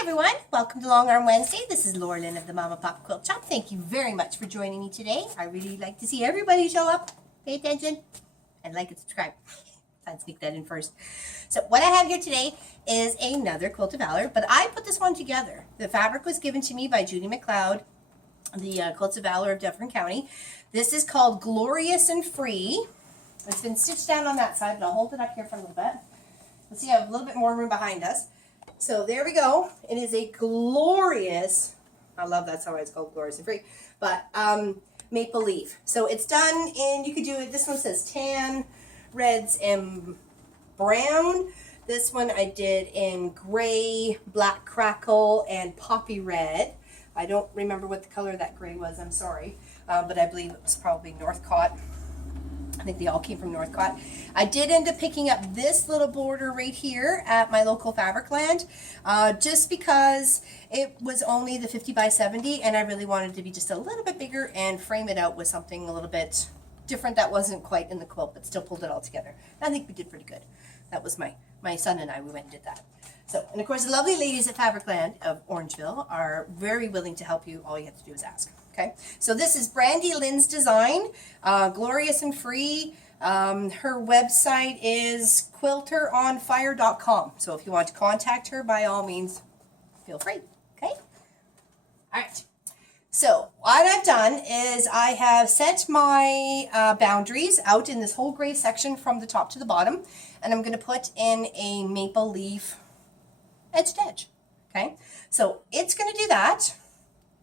everyone, welcome to Long Arm Wednesday. This is Laura Lynn of the Mama Pop Quilt Shop. Thank you very much for joining me today. I really like to see everybody show up, pay attention, and like and subscribe. I'd sneak that in first. So what I have here today is another Quilt of Valor, but I put this one together. The fabric was given to me by Judy McLeod, the Quilts of Valor of Dufferin County. This is called Glorious and Free. It's been stitched down on that side, but I'll hold it up here for a little bit. Let's see, I have a little bit more room behind us. So there we go. It is a glorious, I love that's how it's called, Glorious and Free, but maple leaf. So it's done in, you could do it, this one says tan, reds, and brown. This one I did in gray, black crackle, and poppy red. I don't remember what the color of that gray was, I'm sorry, but I believe it was probably Northcott. I think they all came from Northcott. I did end up picking up this little border right here at my local fabric land, just because it was only the 50 by 70 and I really wanted to be just a little bit bigger and frame it out with something a little bit different that wasn't quite in the quilt, but still pulled it all together. I think we did pretty good. That was my son and I, we went and did that. So, and of course the lovely ladies at Fabricland of Orangeville are very willing to help you. All you have to do is ask. Okay, so this is Brandy Lynn's design, Glorious and Free. Her website is quilteronfire.com. So if you want to contact her, by all means, feel free. Okay, all right. So what I've done is I have set my boundaries out in this whole gray section from the top to the bottom, and I'm going to put in a maple leaf edge to edge. Okay, so it's going to do that.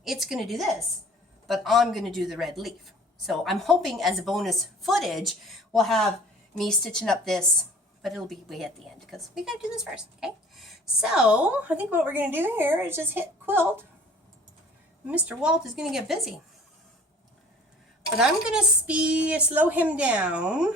It's going to do this. But I'm going to do the red leaf. So I'm hoping as a bonus footage, we'll have me stitching up this, but it'll be way at the end because we got to do this first, okay? So I think what we're going to do here is just hit quilt. Mr. Walt is going to get busy. But I'm going to slow him down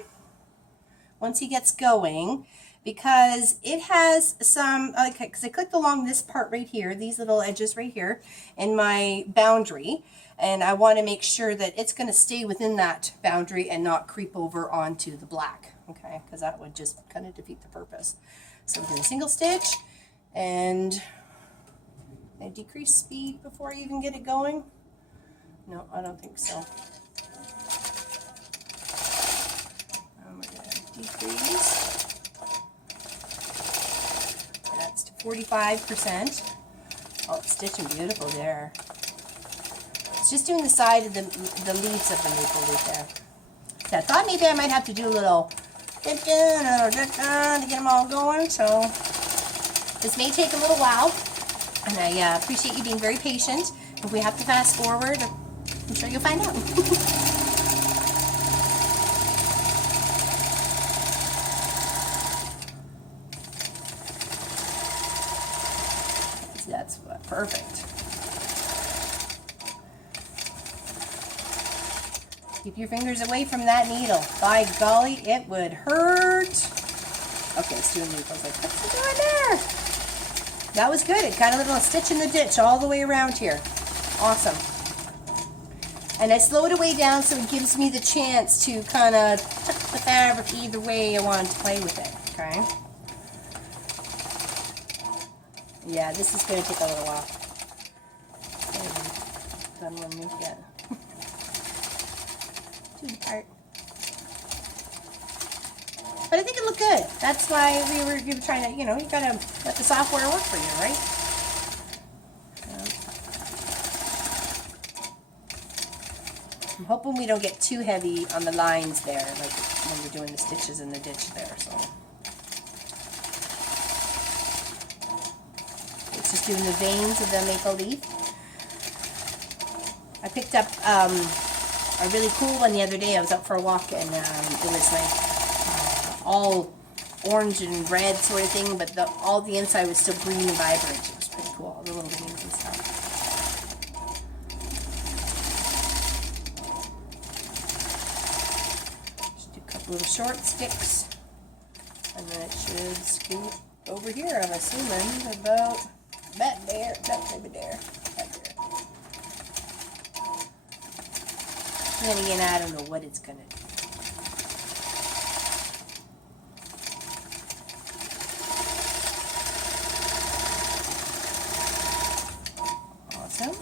once he gets going, because it has some, because I clicked along this part right here, these little edges right here in my boundary. And I want to make sure that it's going to stay within that boundary and not creep over onto the black, okay? Because that would just kind of defeat the purpose. So I'm doing a single stitch, and I decrease speed before I even get it going. No, I don't think so. I'm going to decrease. That's to 45%. Oh, it's stitching beautiful there. Just doing the side of the leaves of the maple leaf there. So I thought maybe I might have to do a little to get them all going. So this may take a little while, and I appreciate you being very patient. If we have to fast forward, I'm sure you'll find out. That's perfect. Keep your fingers away from that needle. By golly, it would hurt. Okay, it's doing leaf. I was like, what's it doing there? That was good. It got a little stitch in the ditch all the way around here. Awesome. And I slow it way down so it gives me the chance to kind of tuck the fabric either way I wanted to play with it. Okay. Yeah, this is going to take a little while. Done one leaf yet. Part. But I think it looked good. That's why we were trying to, you know, you gotta let the software work for you, right? I'm hoping we don't get too heavy on the lines there, like when we're doing the stitches in the ditch there. So it's just doing the veins of the maple leaf. I picked up a really cool one the other day. I was out for a walk, and it was like all orange and red sort of thing, but all the inside was still green and vibrant. It was pretty cool, all the little veins and stuff. Just do a couple little short sticks, and then it should scoot over here, I'm assuming, about that there, maybe there. And then again, I don't know what it's going to do. awesome.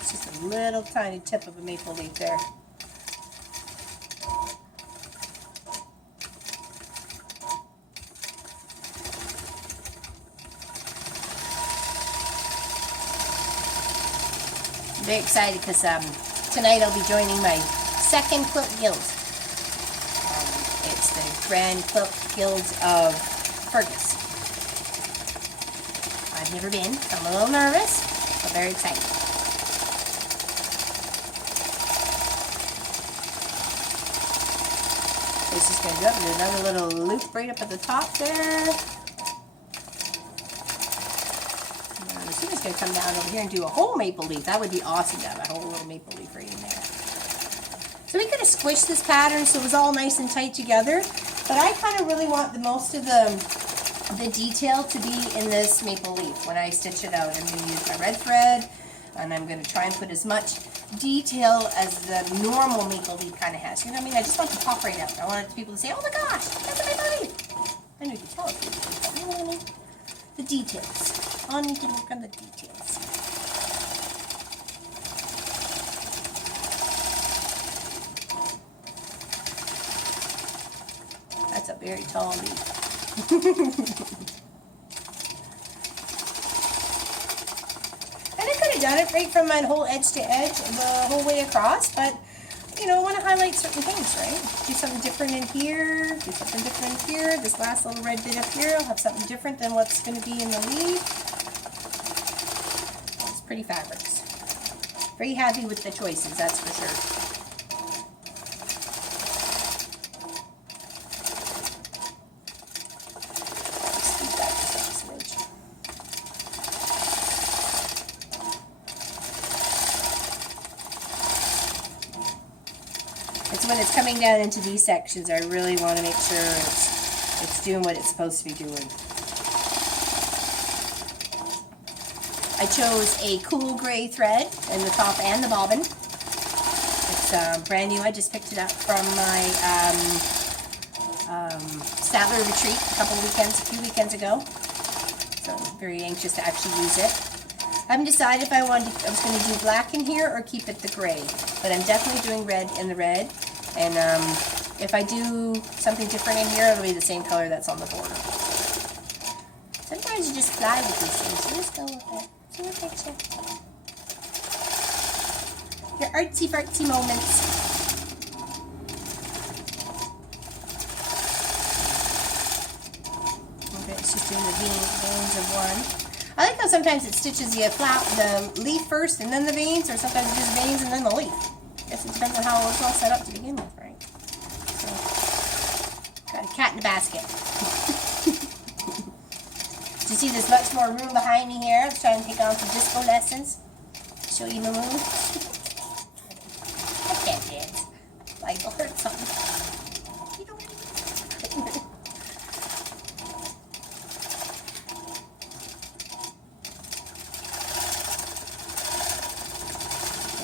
It's just a little tiny tip of a maple leaf there. I'm very excited because tonight I'll be joining my second quilt guild. It's the Grand Quilt Guild of Fergus. I've never been, so I'm a little nervous, but very excited. This is going to go up, do another little loop right up at the top there. And as soon as it's going to come down over here and do a whole maple leaf. That would be awesome to have a whole little maple leaf right in there. So we could have squished this pattern so it was all nice and tight together, but I kind of really want the most of the detail to be in this maple leaf when I stitch it out. I'm going to use my red thread, and I'm going to try and put as much detail as the normal maple leaf kind of has. You know what I mean? I just want it to pop right out. I want people to say, oh my gosh, that's a maple leaf. I know you can tell it's a maple leaf, but you know what I mean? The details. I need to work on the details. That's a very tall leaf. And I could have done it right from my whole edge to edge, the whole way across, but, you know, I want to highlight certain things, right? Do something different in here, do something different here. This last little red bit up here, I'll have something different than what's going to be in the leaf. It's pretty fabrics. Very happy with the choices, that's for sure. When it's coming down into these sections, I really want to make sure it's doing what it's supposed to be doing. I chose a cool gray thread in the top and the bobbin. It's brand new. I just picked it up from my Valor retreat a few weekends ago. So I'm very anxious to actually use it. I haven't decided if I was going to do black in here or keep it the gray, but I'm definitely doing red in the red. And if I do something different in here, it'll be the same color that's on the border. Sometimes you just fly with these things. You just go with it. See your picture. Your artsy-fartsy moments. Okay, it's just doing the veins of one. I like how sometimes it stitches the leaf first and then the veins, or sometimes it just veins and then the leaf. I guess it depends on how it's all set up to begin with, right? So, got a cat in the basket. Do you see there's much more room behind me here? I was trying to take on some disco lessons. Show you my moves. I can't dance. Like, it'll hurt something. You know.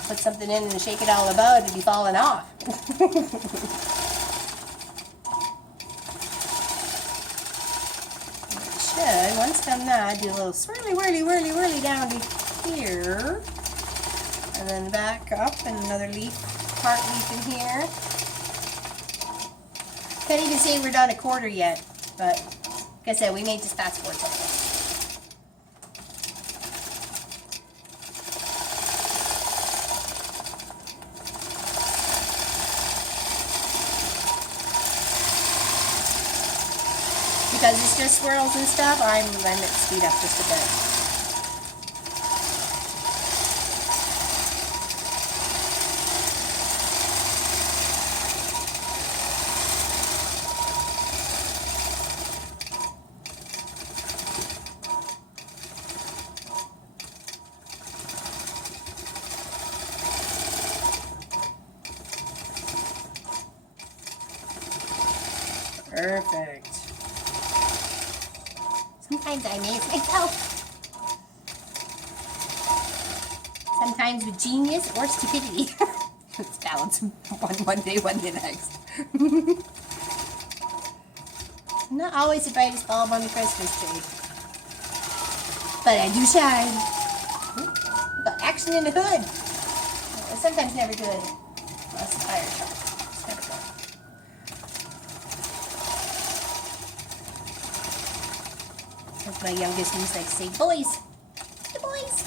Put something in and shake it all about, it'd be falling off. Should, once done that, do a little swirly, whirly, whirly, whirly down to here. And then back up and another leaf, part leaf in here. Can't even say we're done a quarter yet, but like I said, we may just fast forward something. Because it's just swirls and stuff, I'm letting it speed up just a bit. Perfect. Sometimes I amaze myself. Sometimes with genius or stupidity. It's balance one day, one the next. I'm not always the brightest bulb on the Christmas tree. But I do shine. We've got action in the hood. It's sometimes never good. That's the fire truck. It's never good. That's my youngest niece likes to say, boys. The boys.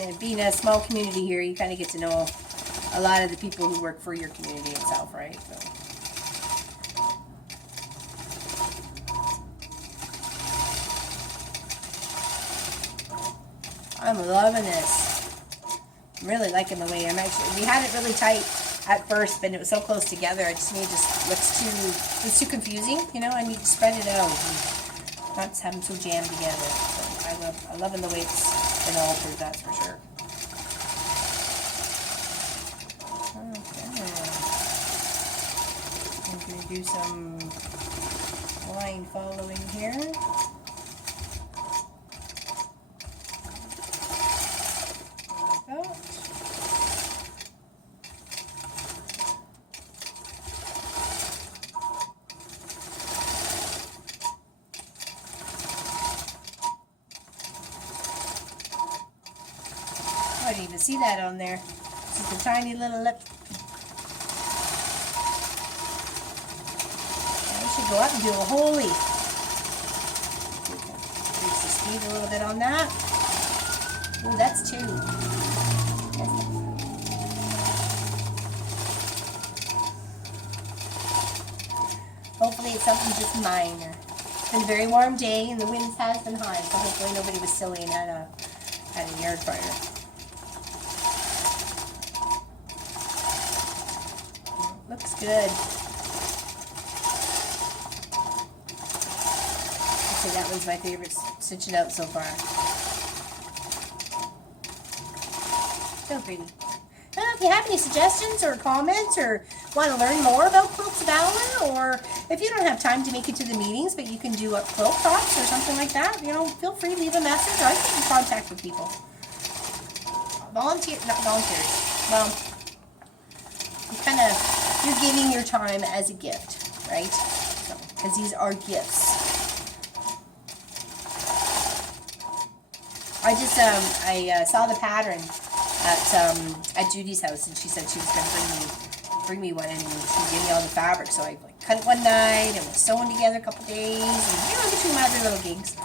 And being a small community here, you kind of get to know a lot of the people who work for your community itself, right? So. I'm loving this. I'm really liking the way we had it really tight at first, but it was so close together. I just made it it's too confusing, you know. I need to spread it out and not have them so jammed together. So I'm loving the way it's been altered, that's for sure. I'm going to do some line following here. I didn't even see that on there. It's just a tiny little lip. I should go up and do a whole leaf. Increase the speed a little bit on that. Ooh, that's two. Hopefully it's something just minor. It's been a very warm day and the winds has been high, so hopefully nobody was silly and had a yard fire. Looks good. Actually, that one's my favorite stitch it out so far. So pretty. If you have any suggestions or comments or want to learn more about Quilts Valor, or if you don't have time to make it to the meetings but you can do quilt talks or something like that, you know, feel free to leave a message or I can get in contact with people. Not volunteers. Well, you're giving your time as a gift, right? Because these are gifts. I saw the pattern at Judy's house, and she said she was going to bring me one, and she gave me all the fabric. So I cut it one night and was sewing together a couple days, and between my other little gigs,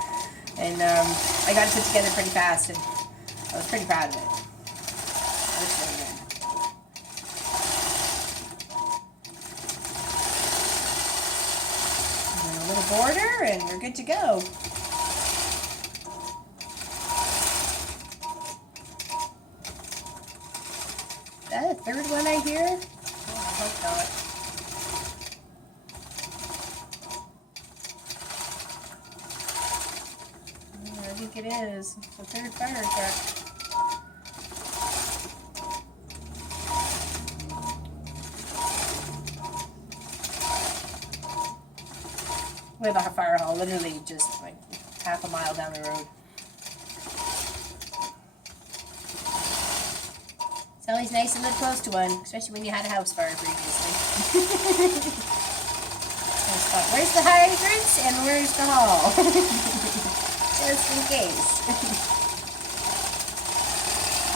and I got it put together pretty fast, and I was pretty proud of it. It looks really good. And a little border, and we're good to go. Is that a third one I hear? Oh, I hope not. Oh, I think it is. It's the third fire truck. We have a fire hall literally just like half a mile down the road. It's always nice to live close to one, especially when you had a house fire previously. Where's the hydrants and where's the hall? Just in case.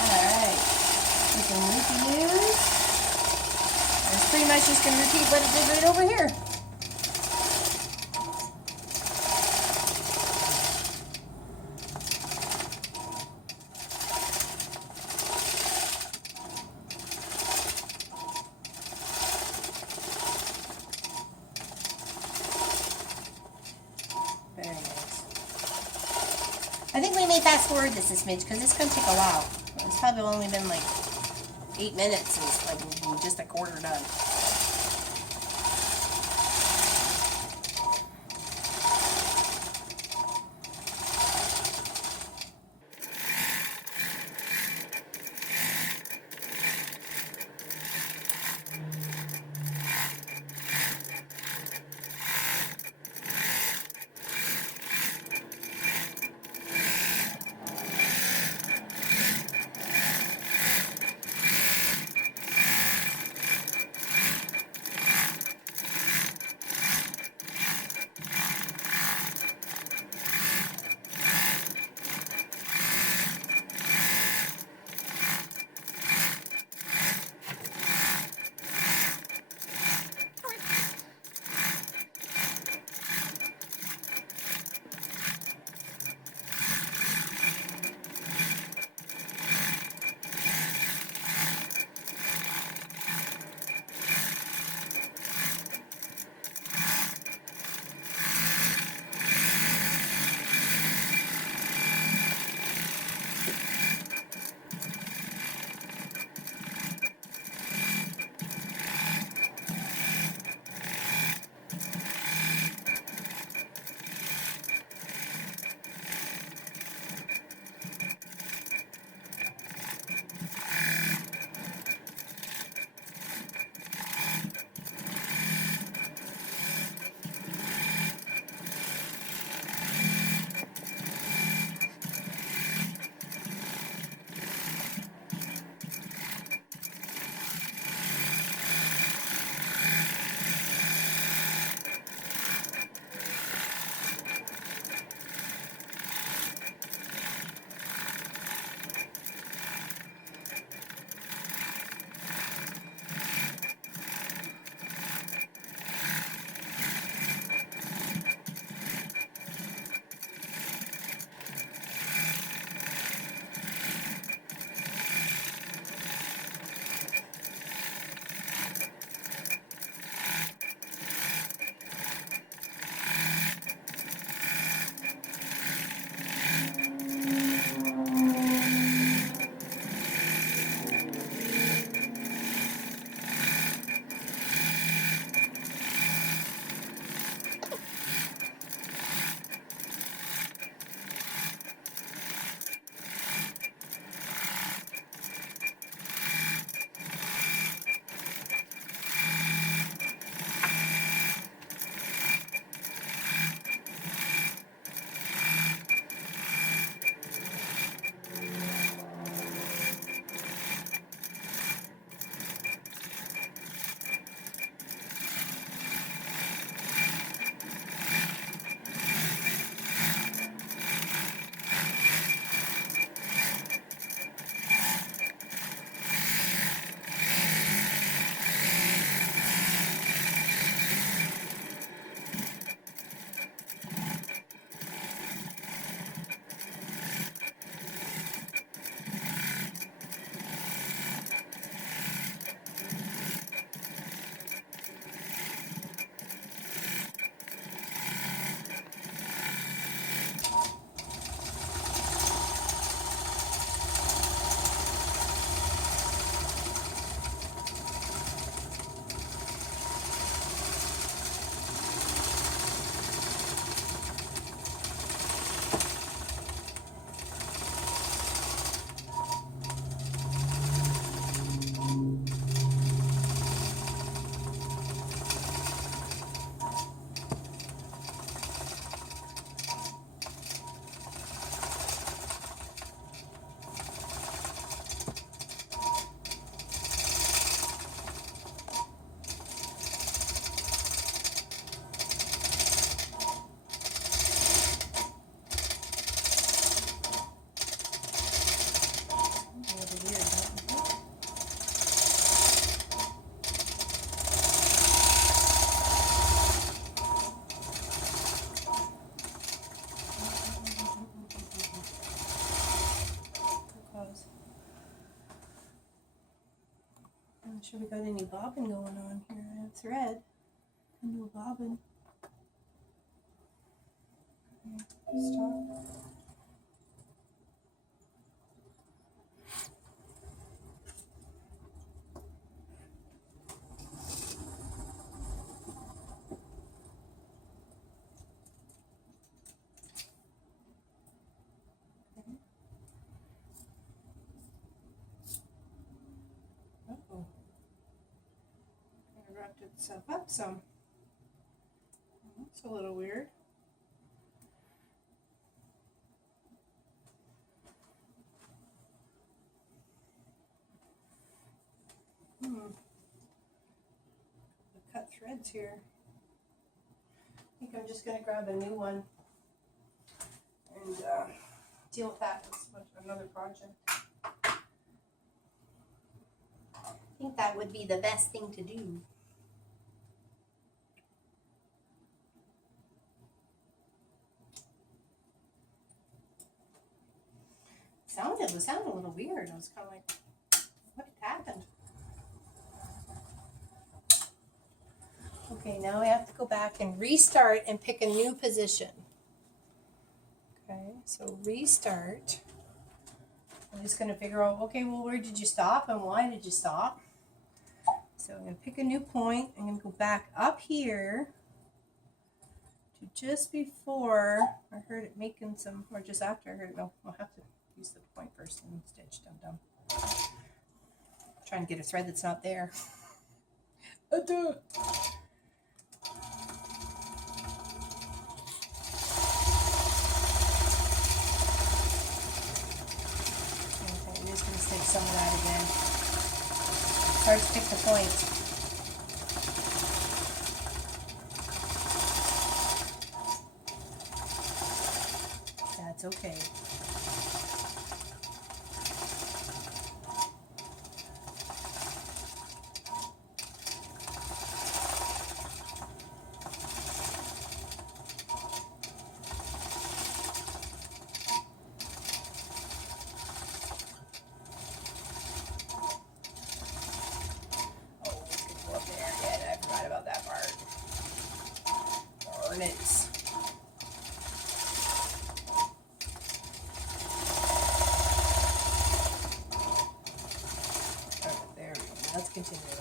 Alright. We can loopy use. It's pretty much just going to repeat what it did right over here. Very nice. I think we may fast forward this a smidge because it's going to take a while. It's probably only been like 8 minutes and it's like just a quarter done. sure we got any bobbin going on here. I have thread. A new bobbin. Okay, stop. Uh-oh. It wrapped itself up some. That's a little weird. The cut threads here. I think I'm just going to grab a new one and deal with that. That's another project. I think that would be the best thing to do. It sounded a little weird. I was kind of like, what happened? Okay, now I have to go back and restart and pick a new position. Okay, so restart. I'm just going to figure out, okay, well, where did you stop and why did you stop? So I'm going to pick a new point. I'm going to go back up here to just before I heard it making some, or just after I heard it. No, I'll have to use the point first and stitch. Dum-dum. Trying to get a thread that's not there. Okay, I'm just going to stitch some of that again. It's hard to pick the point. That's okay. Let's continue on.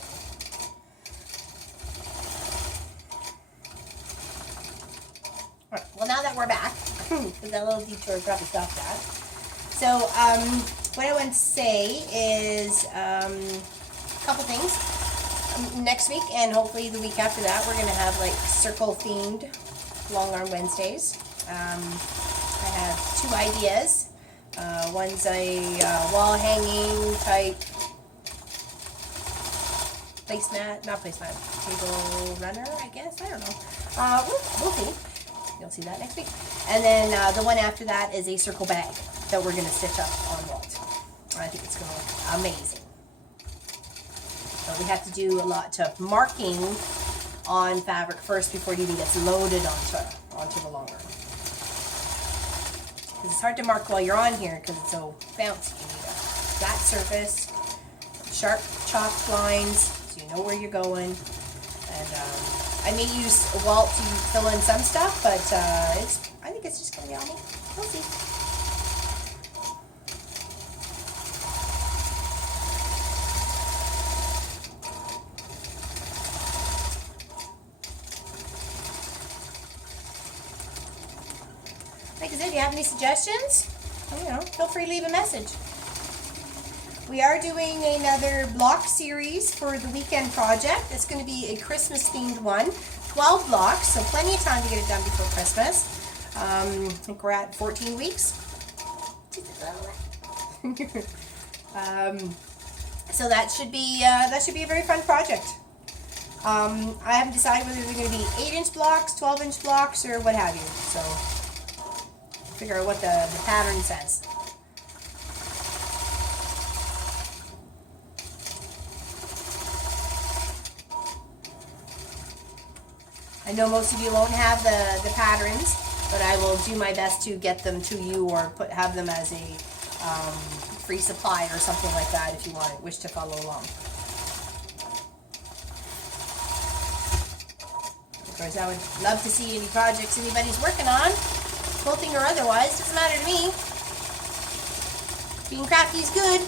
All right, well, now that we're back, because that little detour probably stopped that. So, what I want to say is a couple things. Next week, and hopefully the week after that, we're going to have like circle-themed Long Arm Wednesdays. I have two ideas. One's a wall-hanging type placemat, not placemat, table runner, I guess. I don't know. We'll see. You'll see that next week. And then the one after that is a circle bag that we're going to stitch up on Walt. I think it's going to look amazing. But we have to do a lot of marking on fabric first before it even gets loaded onto the long arm. Because it's hard to mark while you're on here because it's so bouncy. You need a flat surface, sharp chalk lines, so you know where you're going. And I may use a Walt to fill in some stuff, but I think it's just going to be on me. We'll see. Like I said, if you have any suggestions, feel free to leave a message. We are doing another block series for the weekend project. It's going to be a Christmas themed one. 12 blocks, so plenty of time to get it done before Christmas. I think we're at 14 weeks. So that should be a very fun project. I haven't decided whether they're going to be 8-inch blocks, 12-inch blocks, or what have you. So figure out what the pattern says. I know most of you won't have the patterns, but I will do my best to get them to you or have them as a free supply or something like that if you wish to follow along. Of course, I would love to see any projects anybody's working on, quilting or otherwise. Doesn't matter to me. Being crafty is good.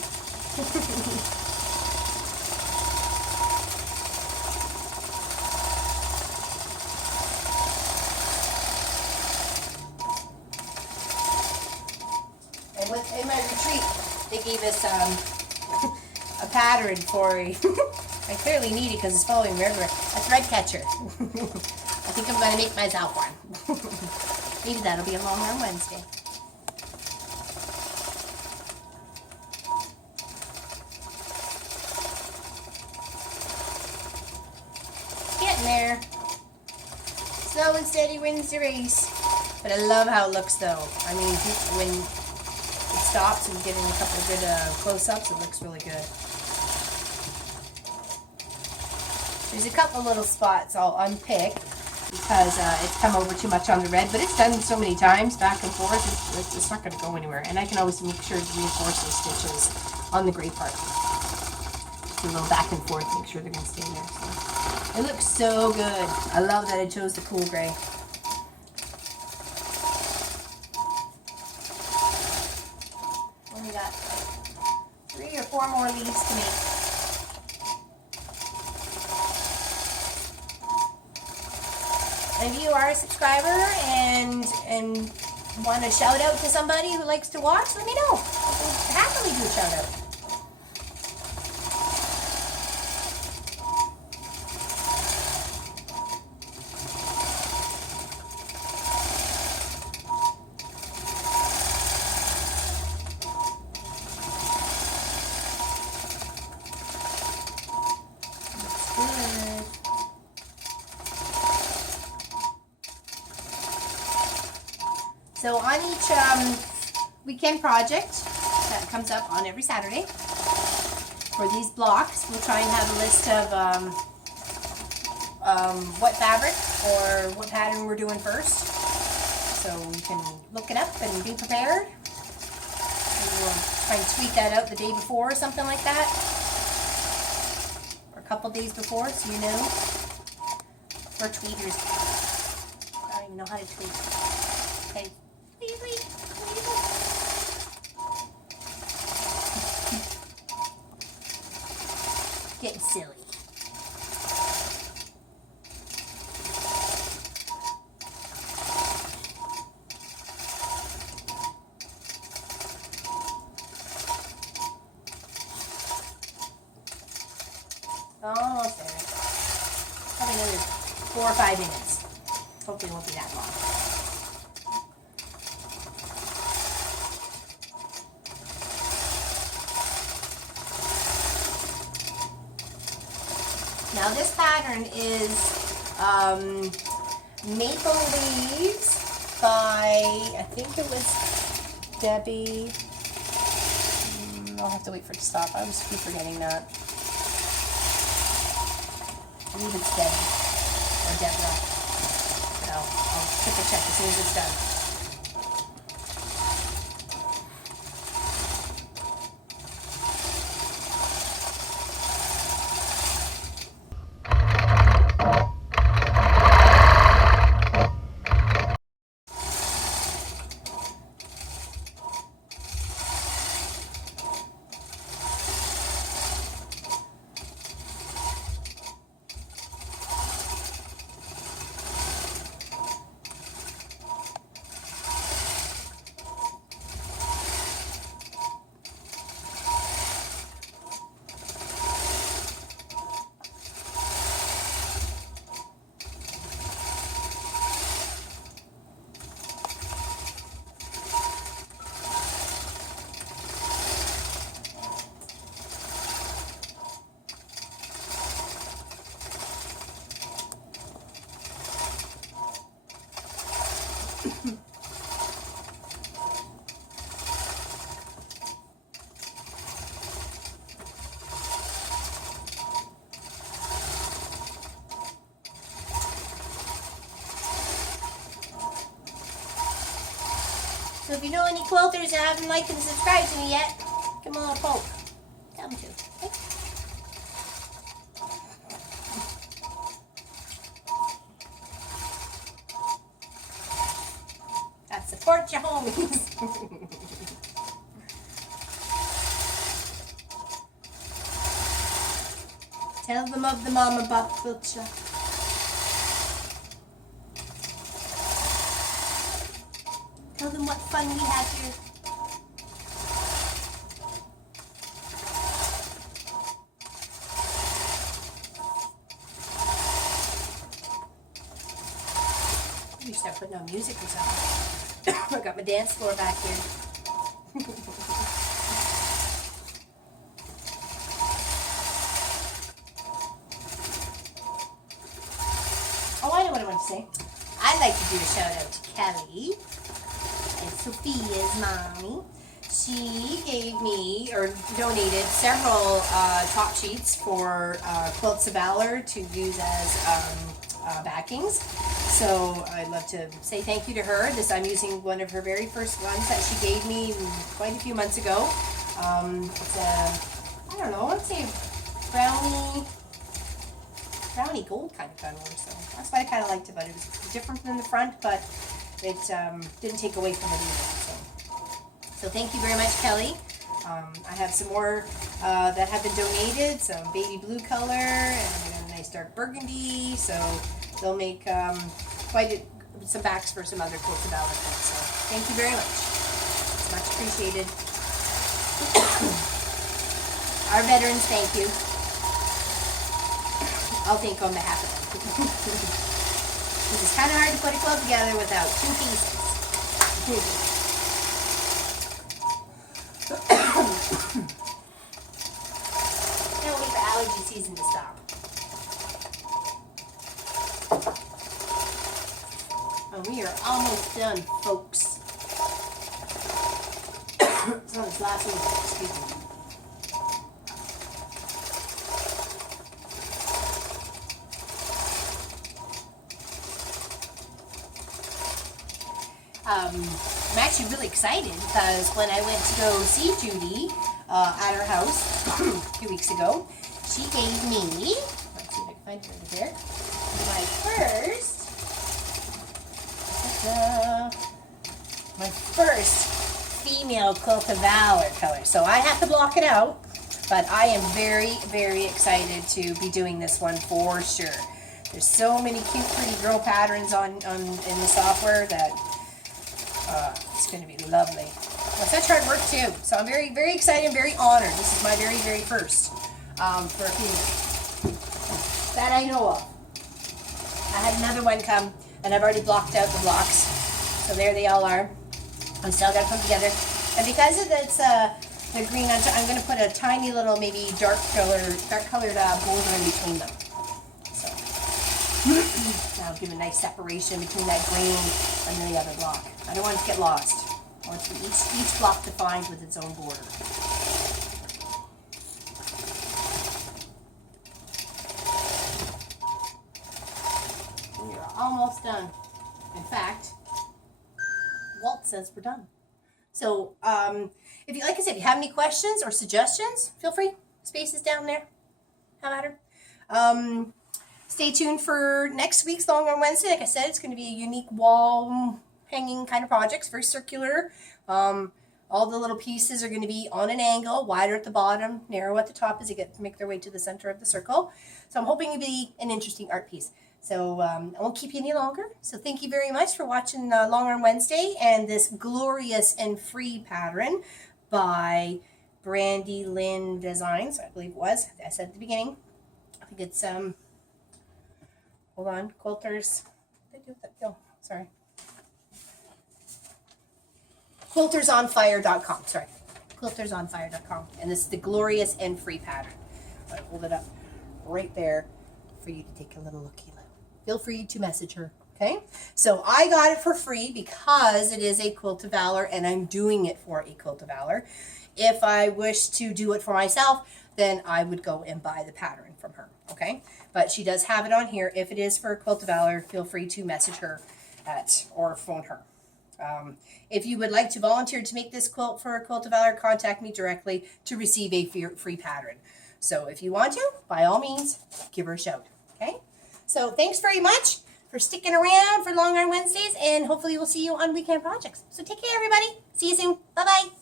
And in my retreat, they gave us a pattern for. I clearly need it because it's following me everywhere. A thread catcher. I think I'm going to make myself one. Maybe that'll be a long arm Wednesday. Getting there. Slow and steady wins the race. But I love how it looks though. I mean, when it stops and getting a couple of good close-ups, it looks really good. There's a couple little spots I'll unpick because it's come over too much on the red, but it's done so many times back and forth, it's not going to go anywhere. And I can always make sure to reinforce those stitches on the gray part. Just a little back and forth, make sure they're going to stay there. So, it looks so good. I love that I chose the cool gray. Only got 3 or 4 more leaves to make. If you are a subscriber and want to shout out to somebody who likes to watch, let me know. I'll happily do a shout out. So on each weekend project that comes up on every Saturday, for these blocks, we'll try and have a list of what fabric or what pattern we're doing first. So you can look it up and be prepared. Maybe we'll try and tweet that out the day before or something like that. Or a couple days before, so you know. We're tweeters. I don't even know how to tweet. Okay. Getting silly. Almost there. Probably another 4 or 5 minutes. Hopefully it won't be that long. Now this pattern is Maple Leaves by, I think it was Debbie. I'll have to wait for it to stop. I always keep forgetting that. I believe it's Debbie or Deborah. So I'll triple check as soon as it's done. So if you know any quilters that haven't liked and subscribed to me yet, give them a little poke. Tell them to. Okay? Tell them of the Mama Pop Quilt Shop. Tell them what fun we have here. You start putting on music or something. I got my dance floor back here. Oh, I know what I want to say. I'd like to do a shout out to Kelly and Sophia's mommy. She gave me, or donated, several top sheets for Quilts of Valor to use as backings. So I'd love to say thank you to her. I'm using one of her very first ones that she gave me quite a few months ago. It's a, I don't know, let's say brownie gold kind of color. So that's what I kind of liked about it. It was different than the front, but it didn't take away from it either. So thank you very much, Kelly. I have some more that have been donated, some baby blue color, and a nice dark burgundy. So they'll make some backs for some other Quilts of Valor things. So thank you very much. It's much appreciated. Our veterans, thank you. I'll thank on behalf of them. It's kind of hard to put a quilt together without two pieces. Can't wait for allergy season to stop. And we are almost done, folks. So this last one, excuse me. I'm actually really excited because when I went to go see Judy at her house a few weeks ago, she gave me, let's see if I can find it over there, my first female Quilt of Valor color. So I have to block it out, but I am very, very excited to be doing this one for sure. There's so many cute, pretty girl patterns in the software that it's going to be lovely. Well, such hard work too. So I'm very, very excited and very honored. This is my very, very first for a female that I know of. I had another one come, and I've already blocked out the blocks. So there they all are. I'm still got to put them together. And because of it's the green, I'm going to put a tiny little, maybe dark colored border in between them. So that'll give a nice separation between that green and the other block. I don't want it to get lost. I want each block defined with its own border. We're almost done. In fact, Walt says we're done. So, if you, like I said, if you have any questions or suggestions, feel free. Space is down there. No matter. Stay tuned for next week's Long on Wednesday. Like I said, it's going to be a unique wall hanging kind of project. It's very circular. All the little pieces are going to be on an angle, wider at the bottom, narrow at the top as they make their way to the center of the circle. So I'm hoping it'll be an interesting art piece. So I won't keep you any longer. So thank you very much for watching Long on Wednesday and this glorious and free pattern by Brandy Lynn Designs, I believe it was. I said at the beginning. I think it's, hold on, Quilters. What did I do with that? Oh, sorry. Quiltersonfire.com. Sorry. Quiltersonfire.com. And this is the glorious and free pattern. I'll hold it up right there for you to take a little looky. Feel free to message her. Okay, so I got it for free because it is a Quilt of Valor and I'm doing it for a Quilt of Valor. If I wish to do it for myself, then I would go and buy the pattern from her. Okay, but she does have it on here. If it is for a Quilt of Valor, feel free to message her or phone her. If you would like to volunteer to make this quilt for a Quilt of Valor, contact me directly to receive a free pattern. So if you want to, by all means, give her a shout. Okay, so thanks very much for sticking around for Long on Wednesdays, and hopefully we'll see you on weekend projects. So take care, everybody. See you soon. Bye-bye.